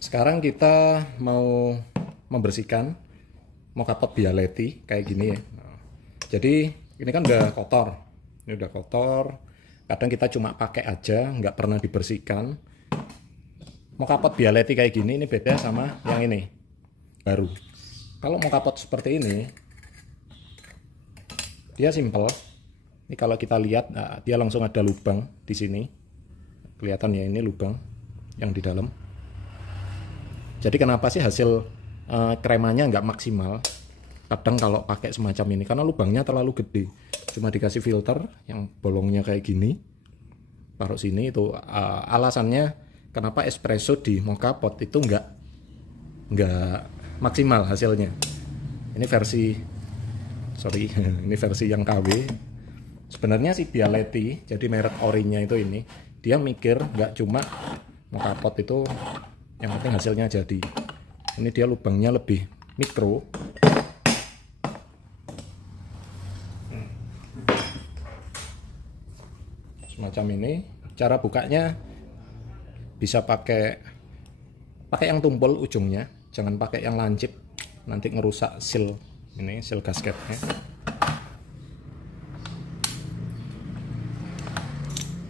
Sekarang kita mau membersihkan mokapot Bialetti kayak gini ya. Jadi ini kan udah kotor. Ini udah kotor. Kadang kita cuma pakai aja, nggak pernah dibersihkan. Mokapot Bialetti kayak gini ini beda sama yang ini baru. Kalau mokapot seperti ini, dia simple. Ini kalau kita lihat, nah, dia langsung ada lubang di sini. Kelihatan ya, ini lubang yang di dalam. Jadi kenapa sih hasil kremanya nggak maksimal? Kadang kalau pakai semacam ini, karena lubangnya terlalu gede. Cuma dikasih filter yang bolongnya kayak gini, taruh sini itu alasannya kenapa espresso di mokapot itu nggak maksimal hasilnya. Ini versi, sorry, ini versi yang KW. Sebenarnya si Bialetti, jadi merek orinya itu ini, dia mikir nggak cuma mokapot itu yang penting hasilnya jadi. Ini dia lubangnya lebih mikro. Semacam ini. Cara bukanya bisa pakai yang tumpul ujungnya, jangan pakai yang lancip, nanti ngerusak seal ini, seal gasketnya.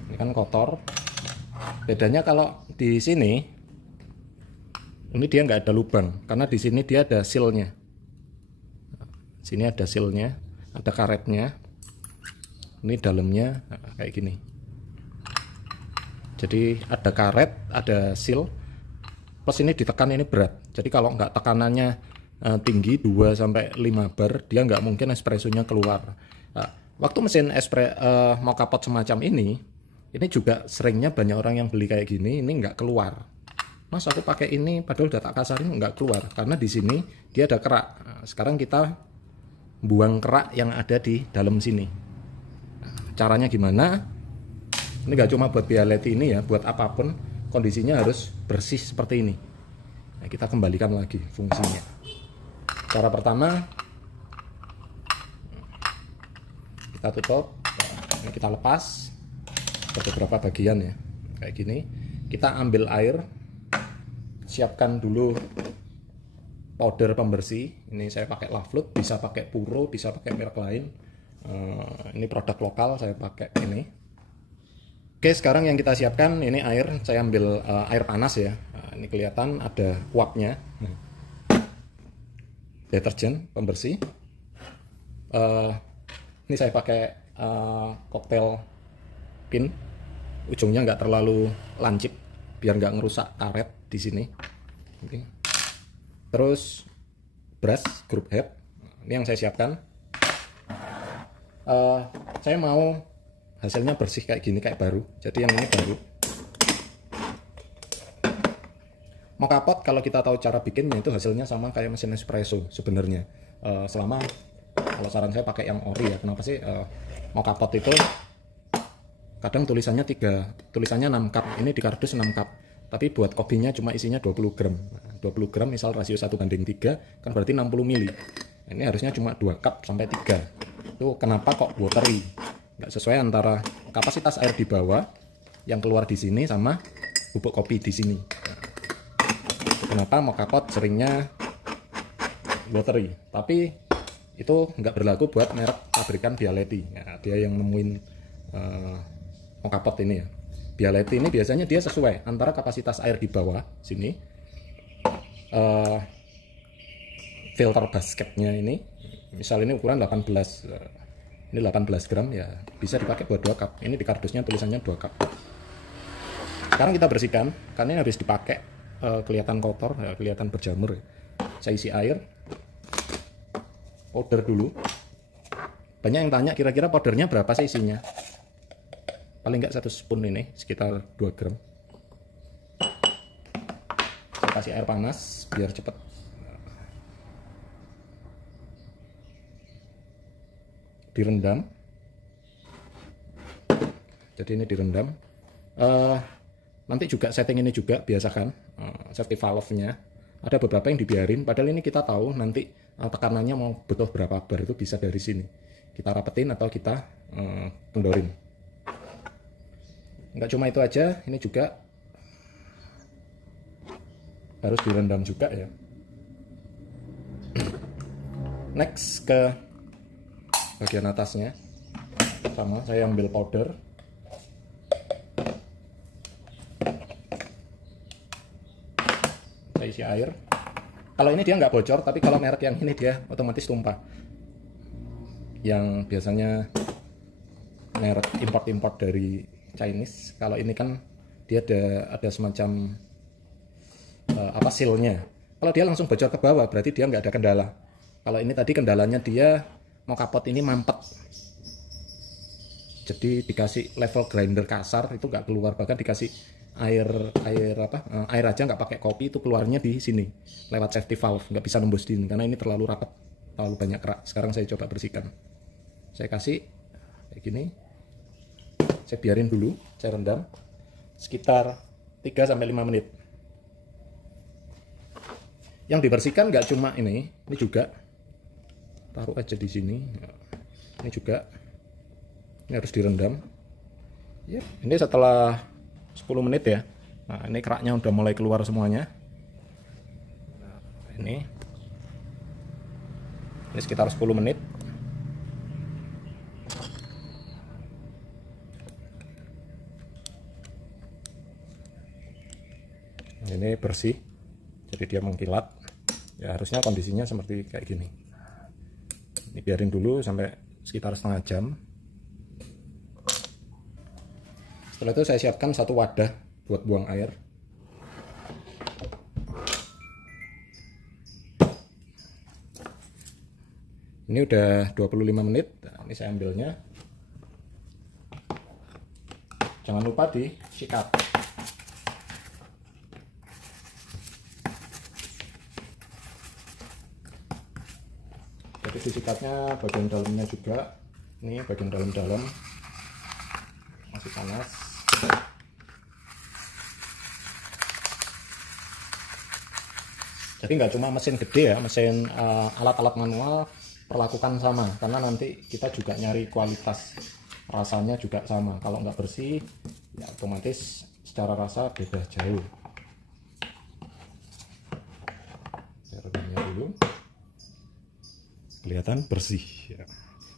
Ini kan kotor. Bedanya kalau di sini, ini dia nggak ada lubang, karena di sini dia ada sealnya. Sini ada sealnya, ada karetnya. Ini dalamnya kayak gini. Jadi ada karet, ada seal. Plus ini ditekan, ini berat. Jadi kalau nggak tekanannya tinggi 2-5 bar, dia nggak mungkin espressonya keluar. Waktu mesin mokapot semacam ini juga seringnya banyak orang yang beli kayak gini, ini nggak keluar. Mas, aku pakai ini padahal udah tak kasarin nggak keluar, karena di sini dia ada kerak. Nah, sekarang kita buang kerak yang ada di dalam sini. Nah, caranya gimana? Ini nggak cuma buat Bialetti ini ya, buat apapun kondisinya harus bersih seperti ini. Nah, kita kembalikan lagi fungsinya. Cara pertama, kita tutup, ini kita lepas ke beberapa bagian ya, kayak gini. Kita ambil air, siapkan dulu powder pembersih. Ini saya pakai Lovelook, bisa pakai Puro, bisa pakai merek lain. Ini produk lokal, saya pakai ini. Oke, sekarang yang kita siapkan ini air. Saya ambil air panas ya. Ini kelihatan ada uapnya. Deterjen pembersih. Ini saya pakai cocktail pin. Ujungnya nggak terlalu lancip, biar nggak ngerusak karet di sini. Oke. Terus brush group head. Ini yang saya siapkan. Saya mau hasilnya bersih kayak gini, kayak baru. Jadi yang ini baru. Mokapot kalau kita tahu cara bikinnya itu hasilnya sama kayak mesin espresso sebenarnya. Selama kalau saran saya pakai yang ori ya. Kenapa sih mokapot itu kadang tulisannya 6 cup. Ini di kardus 6 cup. Tapi buat kopinya cuma isinya 20 gram. 20 gram misal rasio 1:3 kan berarti 60 mili. Ini harusnya cuma 2 cup sampai 3. Itu kenapa kok watery? Nggak sesuai antara kapasitas air di bawah yang keluar di sini sama bubuk kopi di sini. Kenapa mokapot seringnya watery? Tapi itu nggak berlaku buat merek pabrikan Bialetti. Ya, dia yang nemuin mokapot ini ya. Bialetti ini biasanya dia sesuai antara kapasitas air di bawah sini, filter basketnya ini, misal ini ukuran 18. Ini 18 gram ya, bisa dipakai buat 2 cup. Ini di kardusnya tulisannya 2 cup. Sekarang kita bersihkan, karena ini habis dipakai, kelihatan kotor, ya, kelihatan berjamur. Saya isi air, powder dulu. Banyak yang tanya kira-kira powdernya berapa sih isinya. Paling nggak 1 spoon ini, sekitar 2 gram. Saya kasih air panas biar cepet. Direndam. Jadi ini direndam. Nanti juga setting ini juga biasakan safety valve-nya. Ada beberapa yang dibiarin, padahal ini kita tahu nanti tekanannya mau butuh berapa bar, itu bisa dari sini. Kita rapetin atau kita kendorin. Nggak cuma itu aja, ini juga harus direndam juga ya. Next ke bagian atasnya, sama saya ambil powder. Saya isi air. Kalau ini dia nggak bocor, tapi kalau merek yang ini dia otomatis tumpah. Yang biasanya merek import dari Chinese, kalau ini kan dia ada semacam sealnya. Kalau dia langsung bocor ke bawah, berarti dia nggak ada kendala. Kalau ini tadi kendalanya dia mau kapot ini mampet. Jadi dikasih level grinder kasar itu nggak keluar, bahkan dikasih air aja nggak pakai kopi, itu keluarnya di sini lewat safety valve, nggak bisa nembus di sini karena ini terlalu rapat, terlalu banyak kerak. Sekarang saya coba bersihkan. Saya kasih kayak gini. Saya biarin dulu, saya rendam sekitar 3-5 menit. Yang dibersihkan nggak cuma ini juga. Taruh aja di sini. Ini juga. Ini harus direndam. Ya, ini setelah 10 menit ya. Nah, ini keraknya udah mulai keluar semuanya. Nah, ini sekitar 10 menit. Ini bersih, jadi dia mengkilat. Ya harusnya kondisinya seperti kayak gini. Ini biarin dulu sampai sekitar setengah jam. Setelah itu saya siapkan satu wadah buat buang air. Ini udah 25 menit. Nah, ini saya ambilnya. Jangan lupa disikat. Jadi disikatnya bagian dalamnya juga. Ini bagian dalam-dalam masih panas. Jadi nggak cuma mesin gede ya, mesin alat-alat manual perlakukan sama, karena nanti kita juga nyari kualitas rasanya juga sama. Kalau nggak bersih ya otomatis secara rasa beda jauh. Saya redamnya dulu. Kelihatan bersih ya.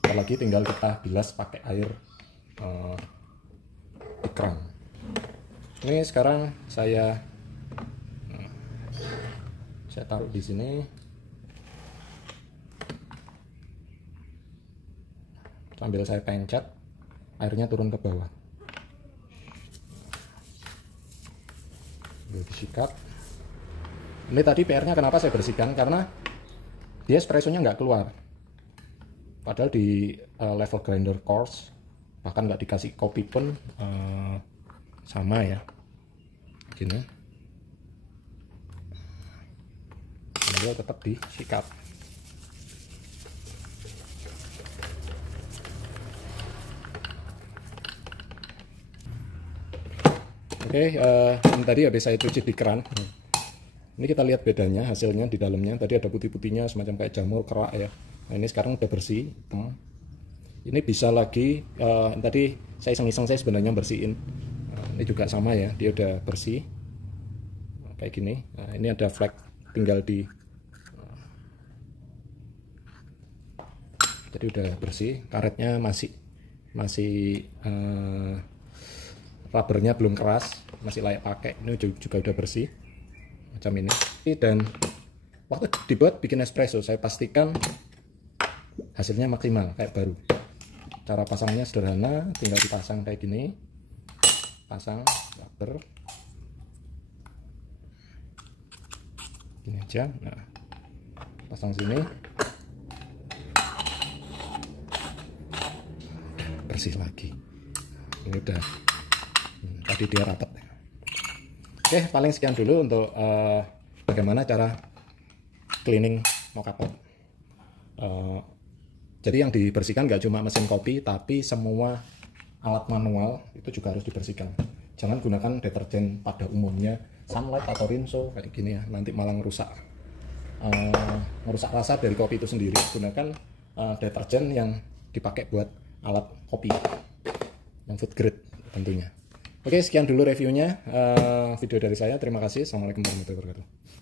Apalagi tinggal kita bilas pakai air di keran. Ini sekarang saya taruh di sini. Sambil saya pencet, airnya turun ke bawah. Disikat. Ini tadi PR-nya kenapa saya bersihkan, karena dia espressonya nggak keluar. Padahal di level grinder coarse, bahkan nggak dikasih kopi pun sama ya. Gini. Dia tetap disikat. Oke, ini tadi habis saya cuci di keran. Ini kita lihat bedanya hasilnya di dalamnya. Tadi ada putih-putihnya semacam kayak jamur kerak ya. Nah, ini sekarang udah bersih, hitam. Ini bisa lagi, tadi saya iseng-iseng saya sebenarnya bersihin. Ini juga sama ya, dia udah bersih. Kayak gini. Nah, ini ada flek, tinggal di. Jadi udah bersih, karetnya masih rubbernya belum keras, masih layak pakai. Ini juga udah bersih macam ini. Dan waktu dibuat bikin espresso, saya pastikan hasilnya maksimal kayak baru. Cara pasangnya sederhana, tinggal dipasang kayak gini, pasang rubber gini aja. Nah, pasang sini, bersih lagi. Ini udah tadi dia rapat. Oke, paling sekian dulu untuk bagaimana cara cleaning mokapot. Jadi yang dibersihkan nggak cuma mesin kopi, tapi semua alat manual itu juga harus dibersihkan. Jangan gunakan deterjen pada umumnya, Sunlight atau Rinso kayak gini ya, nanti malah merusak rasa dari kopi itu sendiri. Gunakan deterjen yang dipakai buat alat kopi, yang food grade tentunya. Oke, sekian dulu reviewnya video dari saya. Terima kasih. Assalamualaikum warahmatullahi wabarakatuh.